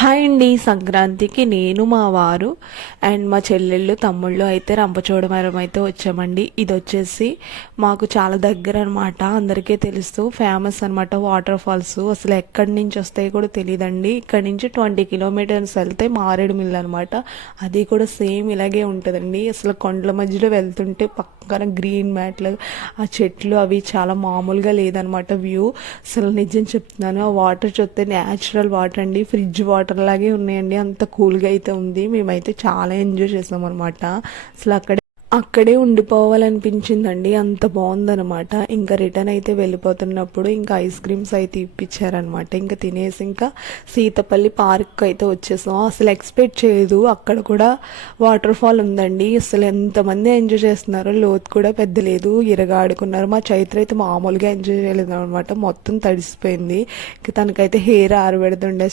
Hi అండి. సంక్రాంతికి నేను మా వారు అండ్ మా చెల్లెళ్ళు తమ్ముళ్ళు అయితే రంపచోడవరం అయితే వచ్చామండి. ఇది వచ్చేసి మాకు చాలా దగ్గర అనమాట, అందరికీ తెలుసు, ఫేమస్ అనమాట వాటర్ ఫాల్స్. అసలు ఎక్కడి నుంచి వస్తాయి కూడా తెలియదండి. ఇక్కడ నుంచి 20 కిలోమీటర్స్ వెళ్తే మారేడుమిల్లి అనమాట. అది కూడా సేమ్ ఇలాగే ఉంటుందండి. అసలు కొండల మధ్యలో వెళ్తుంటే పక్కన గ్రీన్ మ్యాట్లు, ఆ చెట్లు అవి చాలా మామూలుగా లేదనమాట వ్యూ. అసలు నిజం చెప్తున్నాను, ఆ వాటర్ చూస్తే న్యాచురల్ వాటర్ అండి, ఫ్రిడ్జ్ వాటర్ లాగే ఉన్నాయండి. అంత కూల్గా అయితే ఉంది. మేమైతే చాలా ఎంజాయ్ చేసాం అనమాట. అసలు అక్కడే ఉండిపోవాలనిపించిందండి, అంత బాగుందనమాట. ఇంకా రిటర్న్ అయితే వెళ్ళిపోతున్నప్పుడు ఇంకా ఐస్ క్రీమ్స్ అయితే ఇప్పించారనమాట. ఇంకా తినేసి ఇంకా సీతపల్లి పార్క్ అయితే వచ్చేసాం. అసలు ఎక్స్పెక్ట్ చేయదు అక్కడ కూడా వాటర్ ఫాల్ ఉందండి. అసలు ఎంతమంది ఎంజాయ్ చేస్తున్నారో, లోతు కూడా పెద్ద లేదు, ఇరగా ఆడుకున్నారు. మా చైత్ర అయితే మామూలుగా ఎంజాయ్ చేయలేదు అనమాట, మొత్తం తడిసిపోయింది. ఇంకా తనకైతే హెయిర్ ఆరబెడుతుండే.